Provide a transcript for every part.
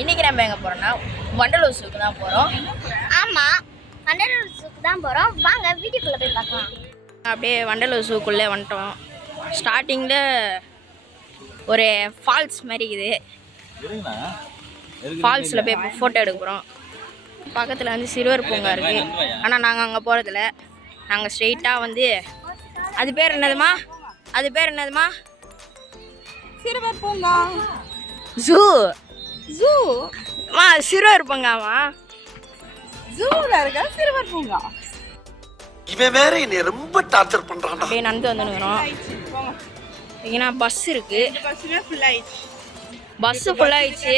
இன்னைக்கு நம்ம எங்கே போகிறோம்னா வண்டலூர் ஜூக்கு தான் போகிறோம். ஆமாம், வண்டலூர் ஜூக்கு தான் போகிறோம். வாங்க வீட்டுக்குள்ளே போய் பார்க்கலாம். அப்படியே வண்டலூர் ஜூக்குள்ளே வந்துட்டோம். ஸ்டார்டிங்கில் ஒரு ஃபால்ஸ் மாதிரி இருக்குது. ஃபால்ஸில் போய் ஃபோட்டோ எடுக்க போகிறோம். பக்கத்தில் வந்து சிறுவர் பூங்கா இருக்குது. ஆனால் நாங்கள் அங்கே போகிறதில்ல. நாங்கள் ஸ்ட்ரெயிட்டாக வந்து அது பேர் என்னதுமா? சிறுவர் பூங்கா. ஜூ ஜூ சிறுவர் பூங்காமா? ஜூல இருக்க சிறுவர் பூங்கா. இவன் வேற என்னை ரொம்ப டார்ச்சர் பண்றான்டா. அப்படியே நடந்து வந்துருக்கிறோம். ஏன்னா பஸ் இருக்கு. பஸ்ஸு ஃபுல்லாகிடுச்சு.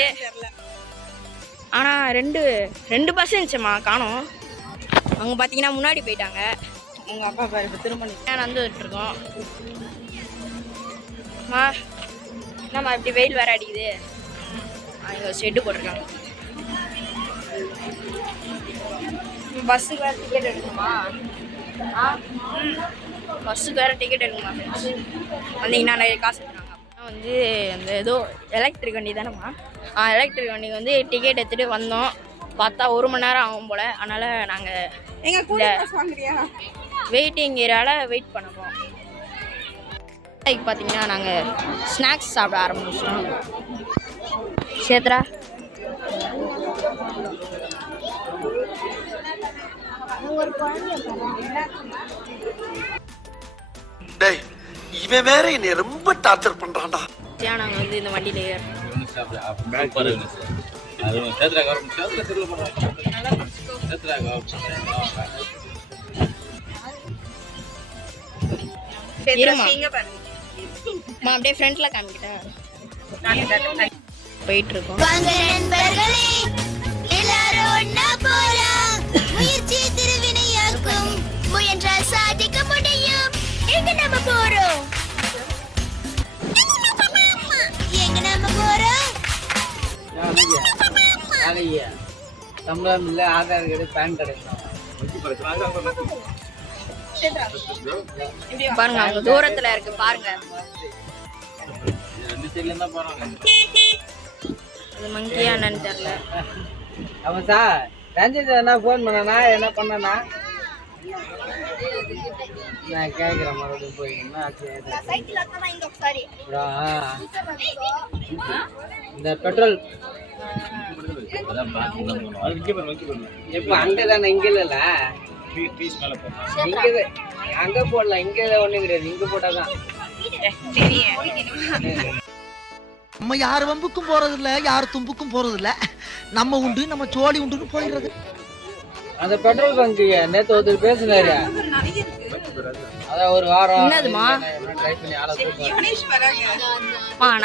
ஆனால் ரெண்டு பஸ் இருந்துச்சுமா, காணோம். அவங்க பார்த்தீங்கன்னா முன்னாடி போயிட்டாங்க. உங்கள் அப்பா பாரு இப்போ திரும்ப நடந்து வந்துட்டுருக்கோம். மா என்னம்மா இப்படி வெயில் வேற அடிக்குது. அவங்க ஷெட்டு போட்டிருக்காங்க. பஸ்ஸுக்கு வேறு டிக்கெட் எடுக்கணுமா? பஸ்ஸுக்கு வேறு டிக்கெட் எடுக்கணுமா ஃப்ரெண்ட்ஸ்? வந்தீங்கன்னா நிறைய காசு எடுக்கிறாங்க. வந்து அந்த ஏதோ எலக்ட்ரிக் வண்டி தானேம்மா? எலக்ட்ரிக் வண்டிக்கு வந்து டிக்கெட் எடுத்துகிட்டு வந்தோம். பார்த்தா 1 மணி நேரம் ஆகும் போல். அதனால் நாங்கள் வெயிட்டிங் ஏரியாவில் வெயிட் பண்ணப்போம். இப்போ பார்த்தீங்கன்னா நாங்கள் ஸ்நாக்ஸ் சாப்பிட ஆரம்பிச்சிட்டோம். சேத்ரா டேய், இவன் வேற என்னை ரொம்ப டார்ச்சர் பண்றான்டா. நாங்கள் வந்து இந்த வண்டியில் ஏறோம். அப்படியே ஃப்ரண்ட்ல காமிக்கிட்டேன். போயிட்டு இருக்கோம். முயன்றால் சாதிக்க முடியும். எங்க நம்ம போறோம்? சம்பளம் இல்லை, ஆதார் கார்டு, பேன் கார்டு. பாருங்க, அவங்க தூரத்துல இருக்கு பாருங்க. அது மங்கியா என்னன்னு தெரியல. அவன் சார் ரஞ்சித் என்ன ஃபோன் பண்ணனா, என்ன பண்ணனா நான் கேட்குறேன். மறுபடியும் போய் என்ன இந்த பெட்ரோல் எப்போ அங்கே தானே, இங்கே இல்லைல்ல. இங்கே அங்கே போடலாம், இங்கே ஒன்றும் கிடையாது. இங்கே போட்டால் தான். நம்ம யார் வம்புக்கும் போறது இல்ல, யார் தும்புக்கும் போறது இல்ல. நம்ம உண்டு, நம்ம சோழி உண்டுன்னு போயிடுறது. அந்த பெட்ரோல் பங்கு நேற்று ஒருத்தர் பேசினாரு. அதான் ஒரு வாரம் என்னதுமா ட்ரை பண்ணி ஆளை கூப்பிட்டு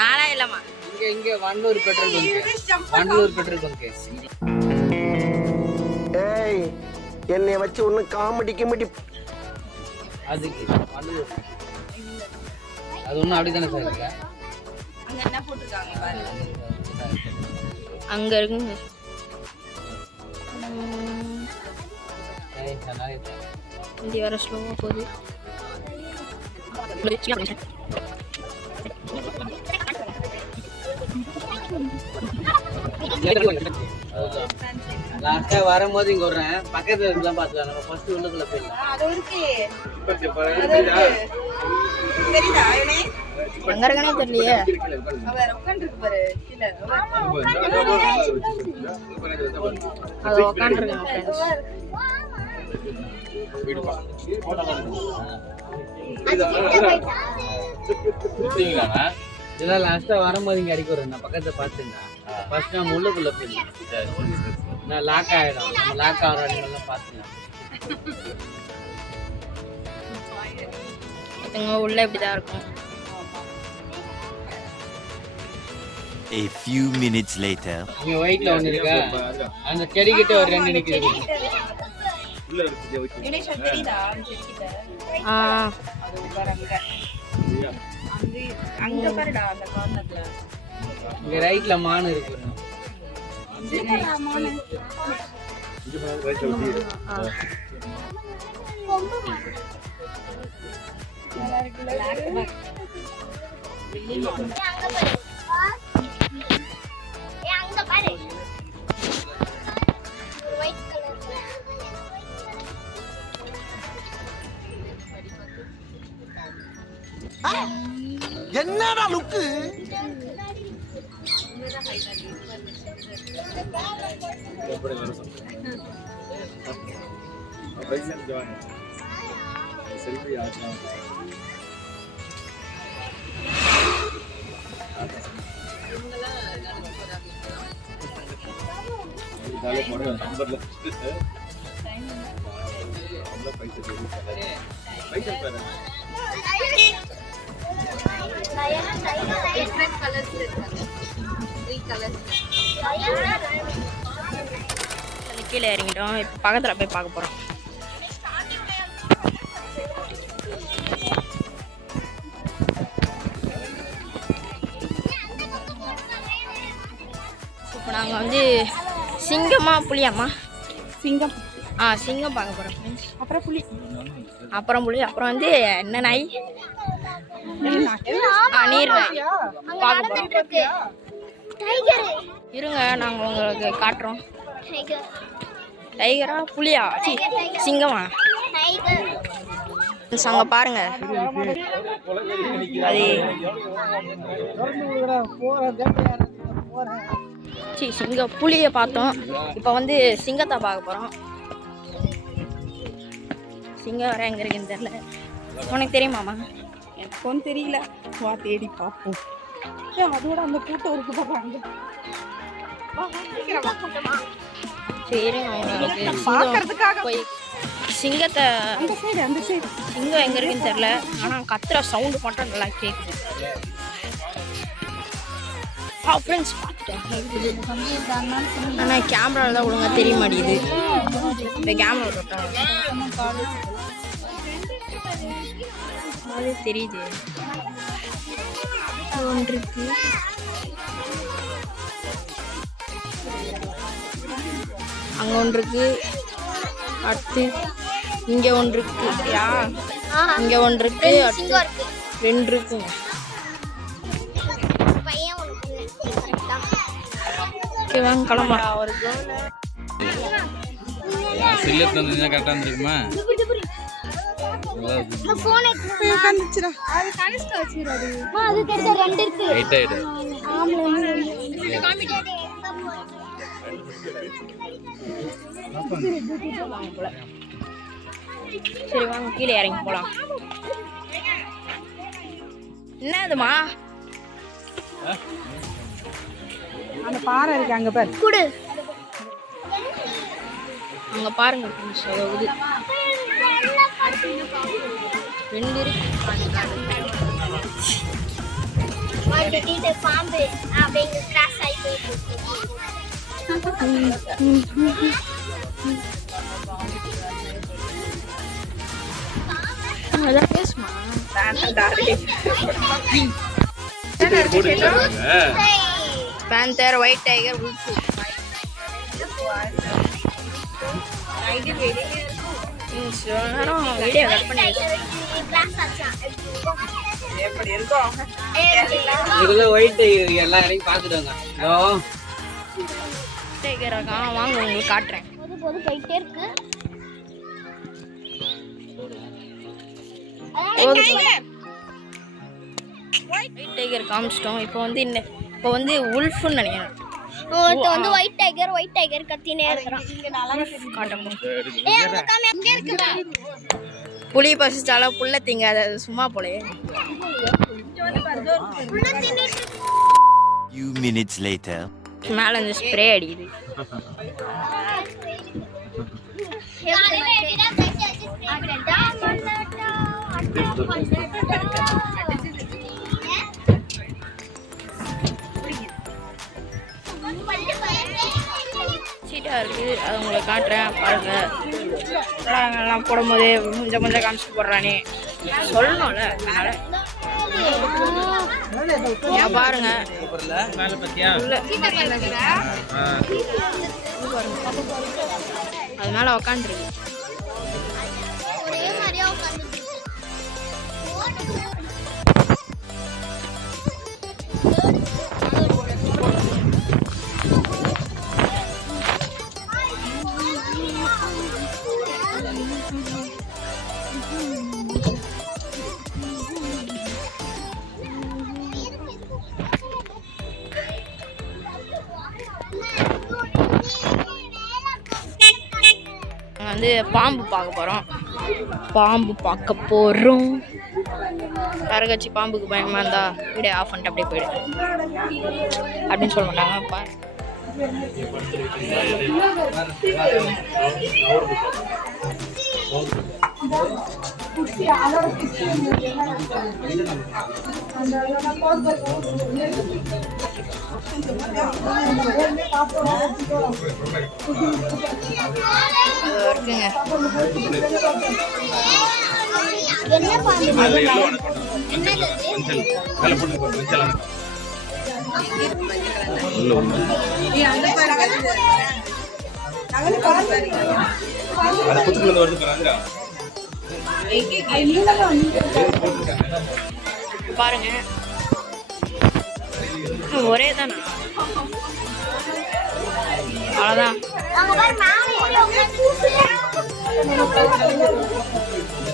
நாளா இல்லம்மா. இங்கே Vandalur petrol bunk, Vandalur petrol bunk. ஏய், என்னை வச்சு ஒண்ணு காமெடி அதுக்கு வண்டலூர் அது ஒன்றும் அப்படித்தானே சார் இருக்கா? என்ன போட்டுருக்காங்க பாருங்க. அங்க இருக்குங்க. இது வேற ஸ்லோவா போகுது. லாஸ்டா வரும்போது இங்க வர்றேன், பக்கத்துல இருக்கலாம் பார்த்துக்கலாம். நம்ம ஃபர்ஸ்ட் உள்ளுக்குள்ள போயிடலாம். அது இருக்கு. தெரியுதா இவனே? எங்க இருக்கனே தெரியலையே. அவ உட்கார்ந்திருக்கு பாரு கீழ. அது உட்கார்ந்திருக்காங்க फ्रेंड्स. இதெல்லாம் லாஸ்டா வரும்போது இங்க அடிக்க வரேன். நான் பக்கத்துல பார்த்துருந்தேன். ஃபர்ஸ்ட் நம்ம உள்ளுக்குள்ள போயிடலாம். நான் லாக் ஆயிடும். லாக் ஆகிற இடங்கள்லாம் பார்த்துக்கலாம். உள்ள இப்படிதான் இருக்கும். A few minutes later. இங்க ஒயிட்ல ஒன்னு இருக்கா, அந்த செடி கிட்ட ஒரு 2 நிக்குது. யுனேஷ் தெரியுதா? செடிக்கிட்ட அது பாருங்க. அங்க பாருடா, அந்த கார்னர்ல. இங்க ரைட்ல மான் இருக்கு. மான். அங்க பாரு. கீழே இறங்கிட்டோம். இப்போ பக்கத்தில் போய் பார்க்க போகிறோம். இப்போ நாங்கள் வந்து சிங்கமா புலியாம்மா? சிங்கம். சிங்கம் பார்க்க போகிறோம் ஃப்ரெண்ட்ஸ். அப்புறம் புலி. அப்புறம் வந்து என்ன நாய்? நீர் நாய் பார்க்க போகிறோம். இருங்க நாங்கள் உங்களுக்கு காட்டுறோம். டைகரா புலியா சிங்கமா? அங்கே பாருங்க. அது புலியை பார்த்தோம். இப்போ வந்து சிங்கத்தை பார்க்க போகிறோம். சிங்கம் வர எங்கே இருக்குன்னு தெரியல. உனக்கு தெரியுமாம்மா? எனக்கும் தெரியல. வா தேடி பார்ப்போம். அதோட அந்த கூட்டம் இருக்கு பாருங்க. சரி பார்க்கறதுக்காக போய் சிங்கத்தை அந்த சைடு சிங்கம் எங்கே இருக்குன்னு தெரியல. ஆனால் கத்துற சவுண்டு மட்டும் நல்லா கேட்குது. ஃப்ரெண்ட்ஸ் பார்த்துட்டேன். ஆனால் கேமராவில் தான் ஒழுங்காக தெரிய மாட்டேங்குது. இந்த கேமரா தொட்டாங்க அது தெரியுது. ஒன்று இருக்கு. அங்கே ஒன்று இருக்கு. அடுத்து இங்கே ஒன்று இருக்கு. இங்கே ஒன்று இருக்கு. அடுத்து 2 இருக்குங்க. வாங்க கிளம்பலாம். ஒரு கரெக்டாக இருந்துருக்குமா? சரி வாங்க கீழே இறங்கி போலாம். என்னதுமா? அந்த பாறை இருக்கு அங்க பாரு. குடு. அங்க பாருங்க ஃப்ரெண்ட்ஸ். அதாவது 2 இருக்கு. மாட்டிட்டு பாம்பு அப்படிங்க கிராஸ் ஆகி போயிட்டு. அதான் பேசுமா? Panther, white tiger, wolf. Video cut பண்ணி எப்படி இருக்கும்? இதுல ஒயிட் டைகர் எல்லாம் இறங்கி பார்த்துட்டாங்க. டைகர் வாங்க உங்களுக்கு காட்டுறேன். போது போயிட்டே இருக்கு. ஒயிட் டைகர் காமிச்சிட்டோம். இப்போ வந்து உல்ஃப்னு நினைக்கிறேன். வந்து ஒயிட் டைகர் கத்தினே இருக்கான். புலி பசிச்சால புல்ல திங்காது. அது சும்மா போலே. Few minutes later. மேல இந்த ஸ்ப்ரே அடிக்குது. சீட்டாக இருக்குது. அது உங்களை காட்டுறேன் பாருங்க. எல்லாம் போடும்போது கொஞ்சம் காமிச்சிட்டு போடுறானே சொல்லணும்ல. அதனால பாருங்க. அது மேல உக்காந்துருக்கு. ஒரே மாதிரியா உட்கார்ந்துட்டு வந்து பாம்பு பார்க்க போகிறோம். பாம்பு பார்க்க போகிறோம். தரகச்சி பாம்புக்கு பயமாக இருந்தா வீடியோ ஆஃப் பண்ணிட்டு அப்படியே போயிடு அப்படின்னு சொல்ல மாட்டாங்க. பாரு இருக்குங்க. என்ன பாம்பு? என்னது? பாருங்க ஒரே தானா? அவ்வளோதான்.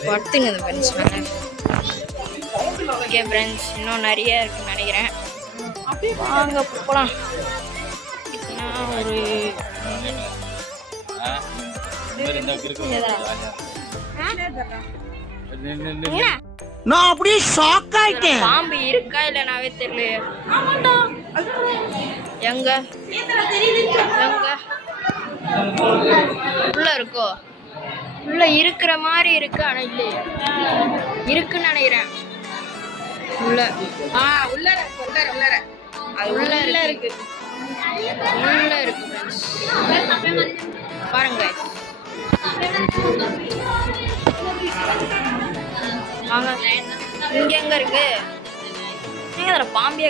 படுத்துங்க இந்த பெஞ்ச் மேலே. ஓகே ஃப்ரெண்ட்ஸ், இன்னும் நிறைய இருக்குன்னு நினைக்கிறேன். வாங்க போகலாம். ஒரு நான் அப்படியே ஷாக் ஆயிட்டேன். பாம்பு இருக்கா இல்லைனாவே தெரியல. எங்க உள்ள இருக்கோ? உள்ள இருக்கிற மாதிரி இருக்கு, ஆனா இல்லையே. இருக்குன்னு நினைக்கிறேன். உள்ள உள்ள அது உள்ள இருக்கு. உள்ள இருக்கு பாருங்க. வாங்க. இங்க எங்க இருக்கு? நீங்க பாம்பியே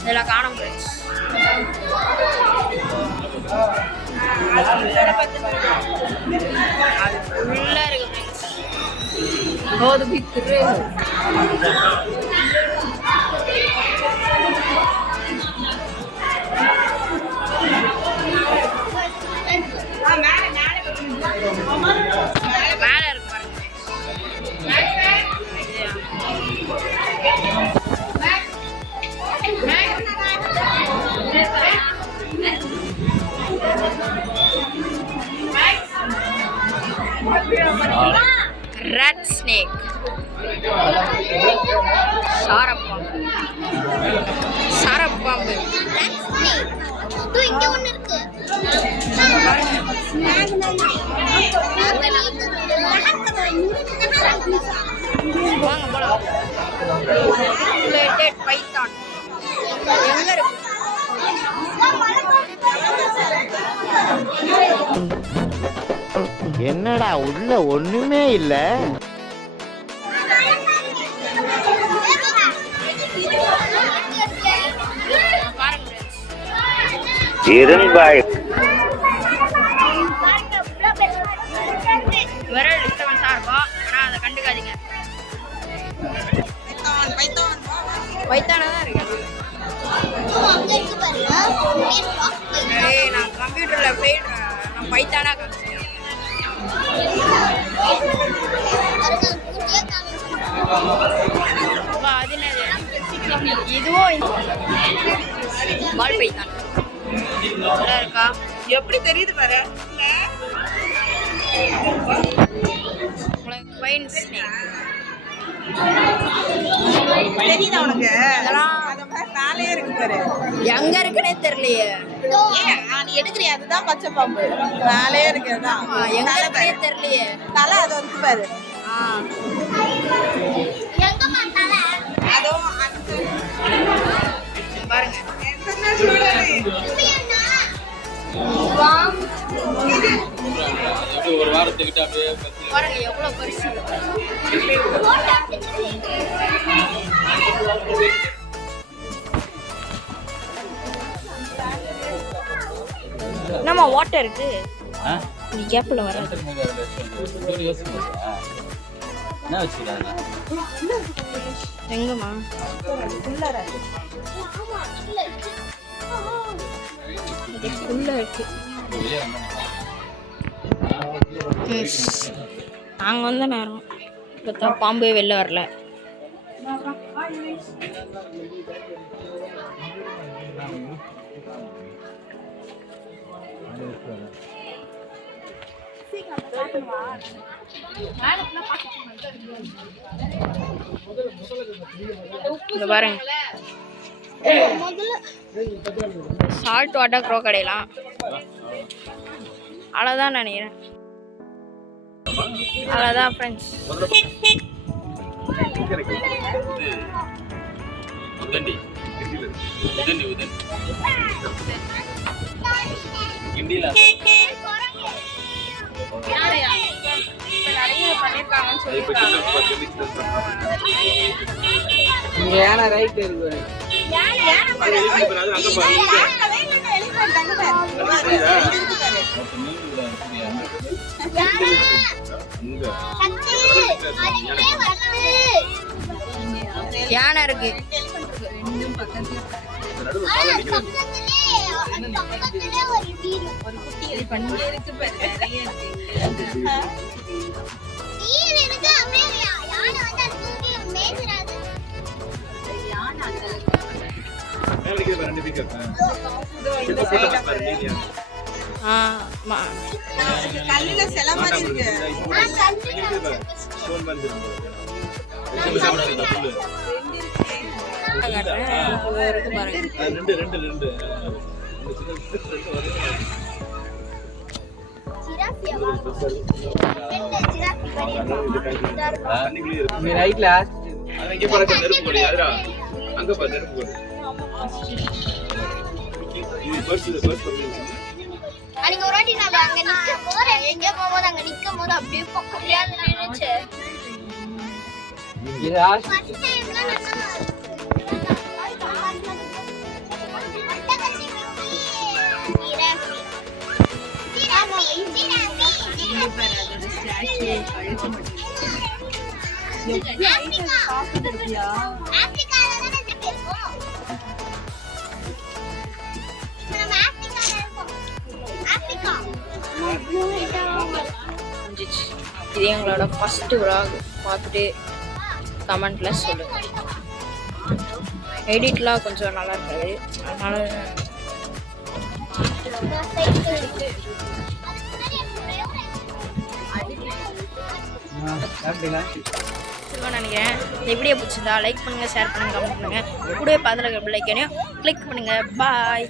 இதெல்லாம் காண முடியாது. உள்ள இருக்கு. மேல இருக்கு பாருங்க. Rat snake. சாரப்பாம்பு. சாரப்பாம்பு. இது இங்க ஒண்ணு இருக்கு. வாங்க போலாம். Flated python. எங்க இருக்கு? என்னடா உள்ள ஒண்ணுமே இல்ல. விரல் டிஸ்டர்பன்ஸா இருக்கும், ஆனா அதை கண்டுக்காதீங்க. பைத்தானா தான் இருக்கு. நான் கம்ப்யூட்டர்ல ஃபெயில். நான் பைத்தானா அது என்னது? இதுவும் பால் பைத்தான் இருக்கா? எப்படி தெரியுது பாரு. வைன் ஸ்னேக் தெரியுதா உனக்கு? இதெல்லாம் மேலே இருக்கு பாரு. எங்க இருக்குன்னே தெரியலையே. நீ எடுக்கிறியா? அதுதான் பச்சை பாம்பு. மேலே இருக்கிறதுதான் எங்க இருக்குன்னே தெரியலையே. தலை அது வந்து பாரு. பாருங்க ஒரு வாரத்துக்கிட்ட அப்படியே பாருங்க எவ்வளவு பெருசு. நம்ம வாட்டர் இருக்கு. நீ கேப்ல வர என்ன வச்சுக்கிறாங்க? எங்கம்மா? உள்ள இருக்கு. நாங்க வந்த நேரம் பார்த்தா பாம்பே வெளில வரல. இந்த பாருங்க சால்ட் வாட்டர் க்ரோக்கடைலாம் அவ்வளோதான் நினைக்கிறேன். அவ்வளோதான் ஃப்ரெண்ட்ஸ். இங்க யானை ரைட் இருக்கு. யானை இருக்கு. கல்லுல சில மாதிரி இருக்கு. ரைட்ல அன்னைக்கு ஒரு வாட்டி நான் அங்க நிக்க போறேன், எங்க போகும்போது அங்க நிக்கும் போது அப்படியே பக்கத்துலயே அது நின்னுச்சு. First time ல இது எங்களோட ஃபர்ஸ்ட் vlog. பார்த்துட்டு கமெண்ட்ல சொல்லுங்க. எடிட்லாம் கொஞ்சம் நல்லா இருக்காது, அதனால நினைக்கிறேன். இந்த வீடியோ பிடிச்சிருந்தா லைக் பண்ணுங்க, ஷேர் பண்ணுங்க, கமெண்ட் பண்ணுங்க. கூடவே பக்கத்துல இருக்க பெல் ஐகானையும் கிளிக் பண்ணுங்க. பாய்.